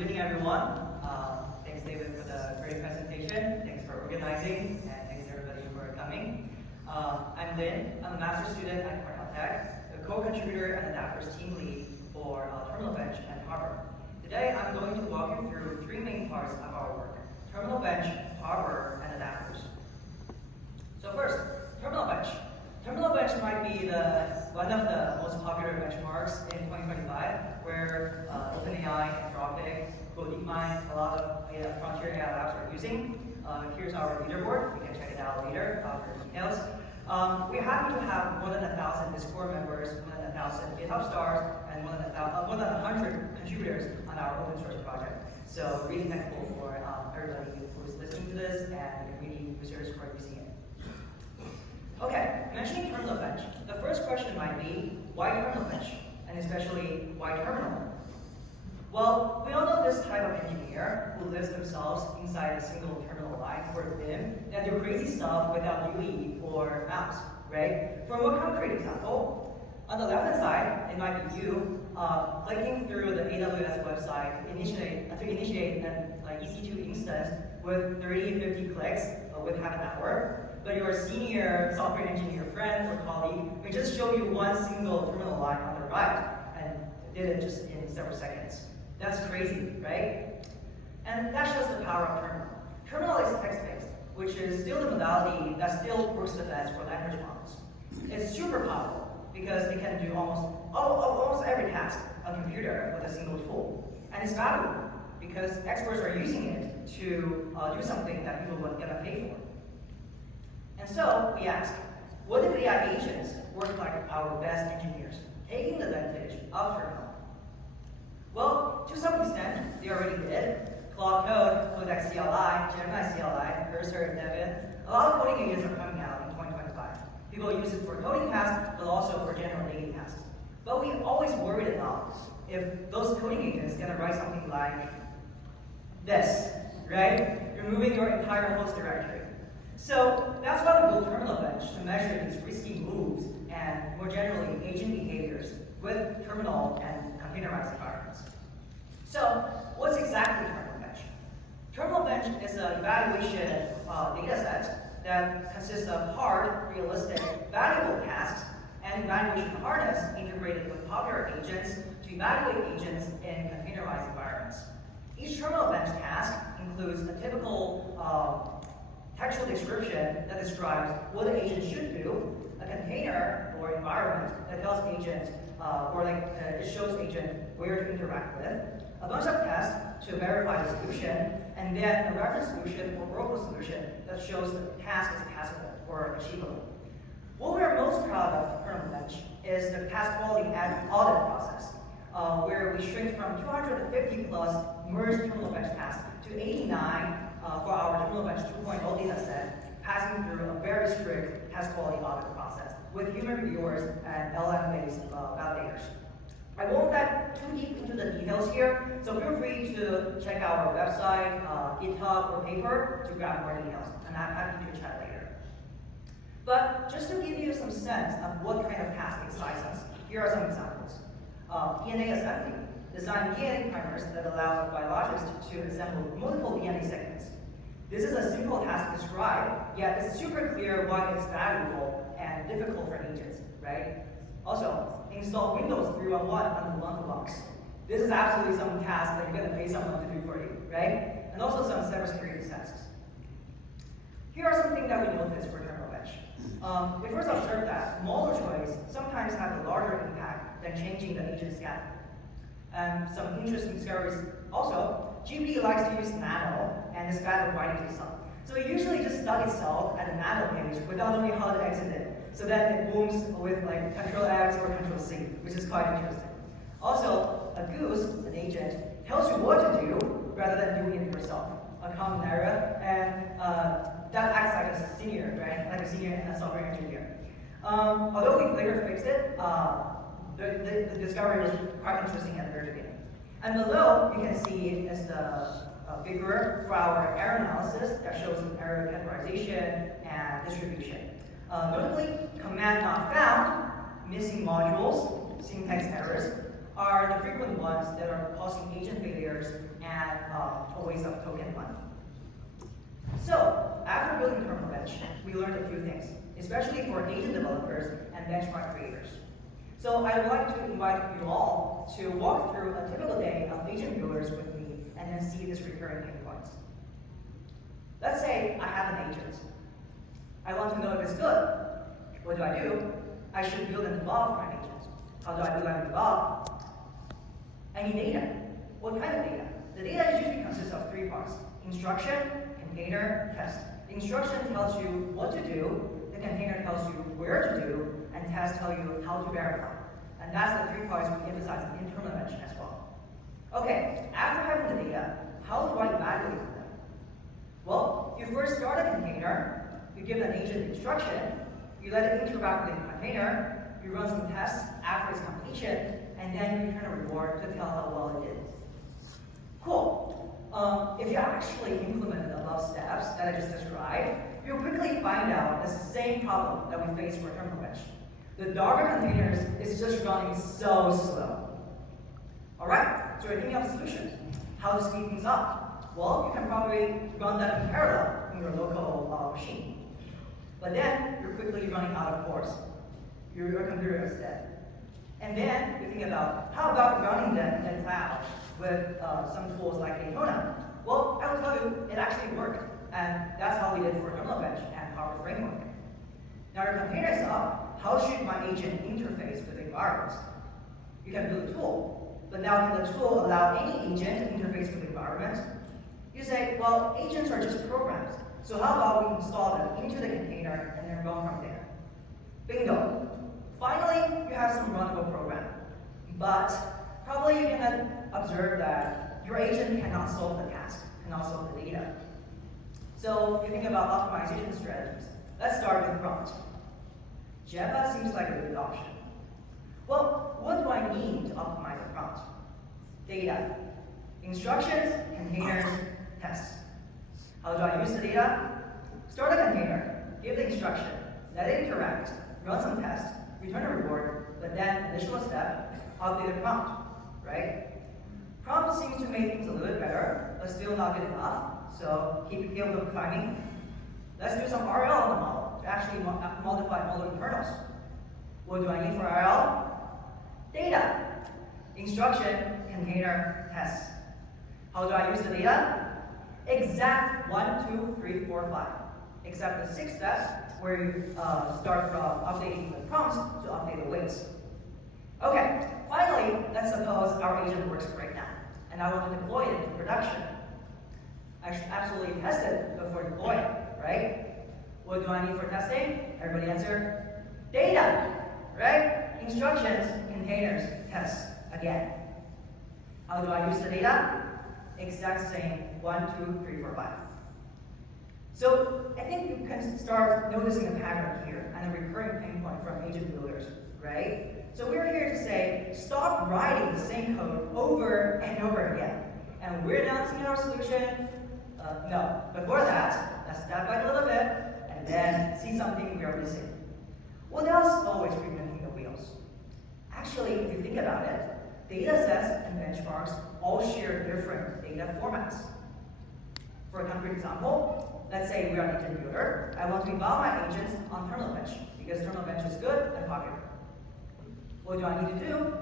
Good evening, everyone. Thanks, David, for the great presentation. Thanks for organizing, and thanks everybody for coming. I'm Lynn. I'm a master's student at Cornell Tech, the co-contributor and adapters team lead for Terminal Bench and Harbor. Today, I'm going to walk you through three main parts of our work: Terminal Bench, Harbor, and adapters. So first, Terminal Bench. Terminal Bench might be one of the most popular benchmarks in 2025, where OpenAI, Anthropic, DeepMind, a lot of frontier AI labs are using. Here's our leaderboard. You can check it out later for details. We're happy to have more than 1,000 Discord members, more than 1,000 GitHub stars, and more than 100 contributors on our open source project. So really thankful for everybody who's listening to this and the community users who are using it. Okay, mentioning Terminal Bench, the first question might be, why Terminal Bench? And especially, why Terminal? Well, we all know this type of engineer who lives themselves inside a single terminal line or BIM and do crazy stuff without UI or mouse, right? For a more concrete example, on the left-hand side, it might be you clicking through the AWS website to initiate an EC2 instance with 30, 50 clicks with half an hour. But your senior software engineer friend or colleague may just show you one single terminal line on the right and did it just in several seconds. That's crazy, right? And that shows the power of Terminal. Terminal is text-based, which is still the modality that still works the best for language models. It's super powerful because it can do almost every task on a computer with a single tool. And it's valuable because experts are using it to do something that people are gonna pay for. And so we ask, what if AI agents work like our best engineers, taking the advantage of Terminal? Well, to some extent, they already did. Claude Code, Codex CLI, Gemini CLI, Cursor, Devin, a lot of coding agents are coming out in 2025. People use it for coding tasks, but also for general daily tasks. But we always worried about if those coding agents gonna write something like this, right? Removing your entire host directory. So that's why we built Terminal Bench to measure these risky moves and more generally agent behaviors with terminal and containerized environments. So what's exactly Terminal Bench? Terminal Bench is an evaluation data set that consists of hard, realistic, valuable tasks and evaluation harness integrated with popular agents to evaluate agents in containerized environments. Each Terminal Bench task includes a typical textual description that describes what the agent should do, a container or environment that tells agent, it shows agent where to interact with, a bunch of tests to verify the solution, and then a reference solution or workflow solution that shows the task is passable or achievable. What we are most proud of Terminal Bench is the task quality and audit process, where we shrink from 250 plus merged Terminal Bench tasks to 89 for our Terminal Bench 2.0 data set, passing through a very strict test quality audit process with human reviewers and LM-based validators. I won't dive too deep into the details here, so feel free to check out our website, GitHub, or paper to grab more details, and I'm happy to chat later. But just to give you some sense of what kind of task excites us, here are some examples. DNA assembly. Design DNA primers that allow biologists to assemble multiple DNA segments. This is a simple task to describe, yet it's super clear why it's valuable and difficult for agents, right? Also, install Windows 3.1 on the Ubuntu box. This is absolutely some task that you're gonna pay someone to do for you, right? And also some cybersecurity tasks. Here are some things that we noticed for Terminal Bench. We first observed that model choice sometimes has a larger impact than changing the agent scatter. And some interesting discoveries also, GPT likes to use nano and is bad at writing itself. So it usually just stuck itself at a nano page without knowing how to exit it. So then it booms with like Control X or Control C, which is quite interesting. Also, a goose, an agent, tells you what to do rather than doing it yourself. A common area, and that acts like a senior, right? Like a senior software engineer. Although we later fixed it, the discovery was quite interesting at the very beginning. And below, you can see is the figure for our error analysis that shows some error categorization and distribution. Notably, command not found, missing modules, syntax errors, are the frequent ones that are causing agent failures and a waste of token money. So, after building terminal bench, we learned a few things, especially for agent developers and benchmark creators. So I would like to invite you all to walk through a typical day of agent builders with me and then see this recurring pain point. Let's say I have an agent. I want to know if it's good. What do? I should build an evolve for an agent. How do I build an evolve? I need data. What kind of data? The data usually consists of three parts: instruction, container, test. The instruction tells you what to do, the container tells you where to do, and test tells you how to verify. And that's the three parts we emphasize in terminal bench as well. Okay, after having the data, how do I evaluate them? Well, you first start a container, you give an agent instruction, you let it interact with the container, you run some tests after its completion, and then you return a reward to tell how well it did. Cool. If you actually implement the above steps that I just described, you'll quickly find out the same problem that we face for terminal bench. The Docker containers is just running so slow. Alright, so you're thinking of solutions. How to speed things up? Well, you can probably run that in parallel in your local machine. But then, you're quickly running out of cores. Your computer is dead. And then, you think about, how about running them in the cloud with some tools like Daytona? Well, I will tell you, it actually worked. And that's how we did for terminal bench and Power Framework. Now your container is up, how should my agent interface with the environment? You can build a tool, but now can the tool allow any agent to interface with the environment? You say, well, agents are just programs, so how about we install them into the container and then run from there? Bingo! Finally, you have some runnable program, but probably you can observe that your agent cannot solve the task, cannot solve the data. So you think about optimization strategies. Let's start with prompt. Java seems like a good option. Well, what do I need to optimize a prompt? Data. Instructions, containers, tests. How do I use the data? Start a container, give the instruction, let it interact, run some tests, return a reward, but then additional step, update the prompt, right? Prompt seems to make things a little bit better, but still not good enough, so keep climbing. Let's do some RL on the model to actually modify model internals. What do I need for RL? Data. Instruction, container, tests. How do I use the data? Exact 1, 2, 3, 4, 5. Except the 6 steps where you start from updating the prompts to update the weights. Okay, finally, let's suppose our agent works great now, and I want to deploy it into production. I should absolutely test it before deploying, right? What do I need for testing? Everybody answer? Data, right? Instructions, containers, tests, again. How do I use the data? Exact same, 1, 2, 3, 4, 5. So I think you can start noticing a pattern here and a recurring pain point from agent builders, right? So we're here to say, stop writing the same code over and over again. And we're announcing our solution. No, before that, let's step back a little bit and then see something we are missing. What else always reinventing the wheels? Actually, if you think about it, data sets and benchmarks all share different data formats. For a concrete example, let's say we are an agent builder. I want to involve my agents on terminal bench because terminal bench is good and popular. What do I need to do?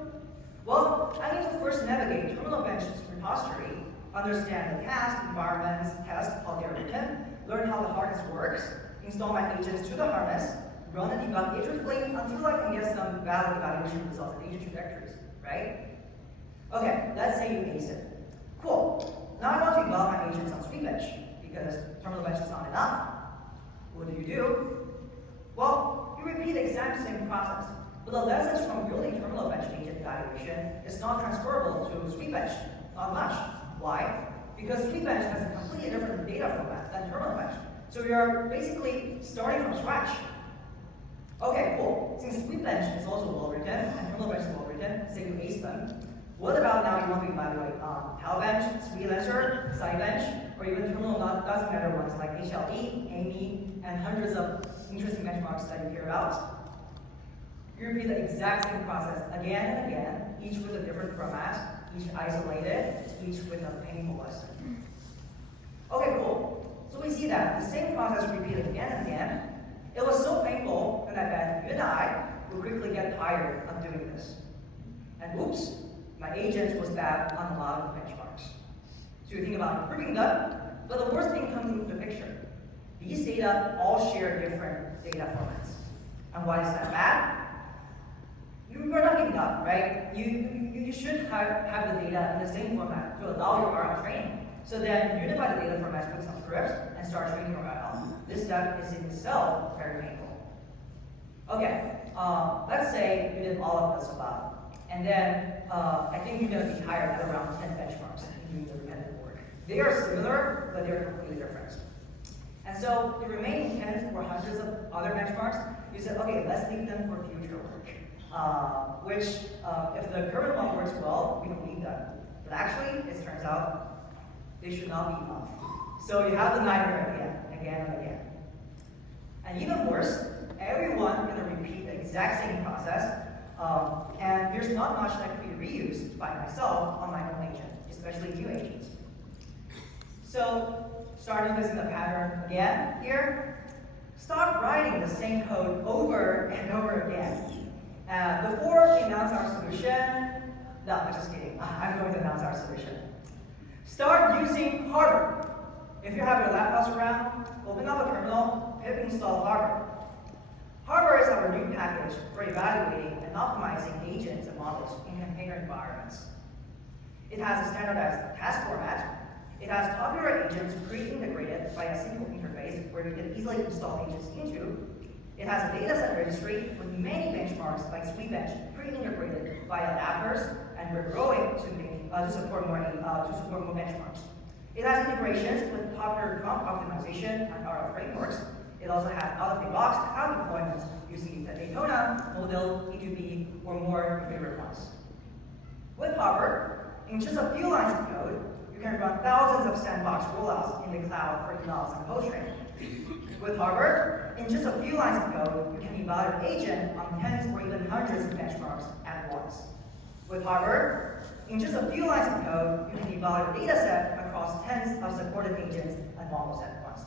Well, I need to first navigate terminal bench's repository, understand the task, environments, test how they're written, learn how the harness works, install my agents to the harness, run and debug iteratively until I can get some valid evaluation results and agent trajectories, right? Okay, let's say you ace it. Cool. Now I want to involve my agents on SweetBench because terminal bench is not enough. What do? Well, you repeat the exact same process, but the lessons from building terminal bench agent evaluation is not transferable to SweetBench. Not much. Why? Because SweetBench has a completely different data format than terminal bench. So we are basically starting from scratch. Okay, cool. Since SweetBench is also well written and terminal bench is well written, say you ace them. What about now you want to evaluate TalBench, SweetLancer, SciBench, or even terminal doesn't matter ones like HLE, AMI, and hundreds of interesting benchmarks that you hear about? You repeat the exact same process again and again each with a different format, each isolated, each with a painful lesson. Okay, cool. So we see that the same process repeated again and again. It was so painful that I bet you and I would quickly get tired of doing this. And oops, my agent was bad on a lot of the benchmarks. So you think about improving them, but the worst thing comes into the picture. These data all share different data formats. And why is that bad? You're not giving up, right? You should have the data in the same format to allow your RL training. So then unify the data formats with some scripts and start training your RL. This step is in itself very painful. Okay, let's say you did all of this above. And then I think you're going to be hired at around 10 benchmarks in doing the repetitive work. They are similar, but they're completely different. And so the remaining tens or hundreds of other benchmarks, you said, okay, let's leave them for future work. Which, if the current one works well, we don't need them. But actually, it turns out they should not be enough. So you have the nightmare again and again. And even worse, everyone is going to repeat the exact same process, and there's not much that can be reused by myself on my own agent, especially new agents. So, starting using the pattern again here, stop writing the same code over and over again. Before we announce our solution, no, I'm just kidding. I'm going to announce our solution. Start using Harbor. If you have your laptops around, open up a terminal, pip install Harbor. Harbor is our new package for evaluating and optimizing agents and models in container environments. It has a standardized task format. It has popular agents pre-integrated by a single interface where you can easily install agents into. It has a dataset registry with many benchmarks like SweetBench pre-integrated via adapters, and we're growing to support more benchmarks. It has integrations with popular prompt optimization and RL frameworks. It also has out-of-the-box cloud deployments using the Daytona, Model, E2B, or more favorite ones. With Harbor, in just a few lines of code, you can run thousands of sandbox rollouts in the cloud for emails and post-training. With Harbor, in just a few lines of code, you can evaluate agent on tens or even hundreds of benchmarks at once. With Harbor, in just a few lines of code, you can evaluate a data set across tens of supported agents and models at once.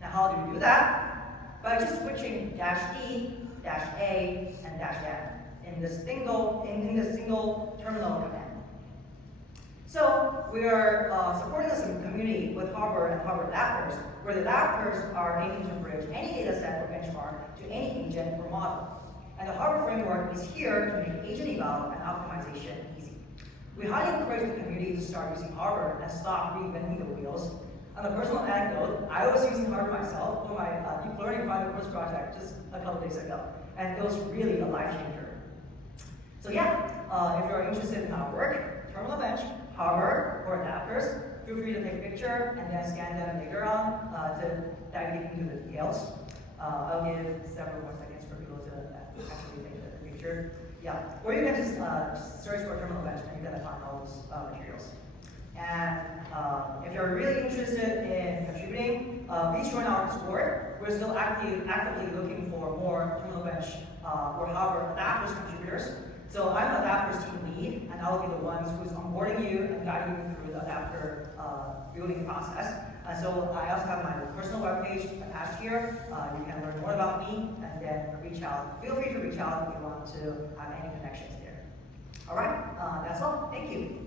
Now, how do we do that? By just switching -D, -A, and -N in this single terminal command. So we are supporting this community with Harbor and Harbor adapters, where the adapters are aiming to bridge any data set or benchmark to any agent or model. And the Harbor framework is here to make agent eval and optimization easy. We highly encourage the community to start using Harbor and stop reinventing the wheels. On a personal anecdote, I was using Harbor myself for my deep learning final course project just a couple days ago, and it was really a life changer. So yeah, if you're interested in our work, Terminal Bench, Harbor, or adapters, feel free to take a picture and then scan them later on to dive deep into the details. I'll give several more seconds for people to actually take the picture. Yeah, or you can just search for Terminal Bench and you're gonna find all those materials. And if you're really interested in contributing, please join our Discord. We're still actively looking for more Terminal Bench or Harbor adapters contributors. So I'm the adapters team lead, and I'll be the ones who's onboarding you and guiding you through the adapter building process. And so I also have my personal webpage attached here. You can learn more about me and then reach out. Feel free to reach out if you want to have any connections there. All right, that's all. Thank you.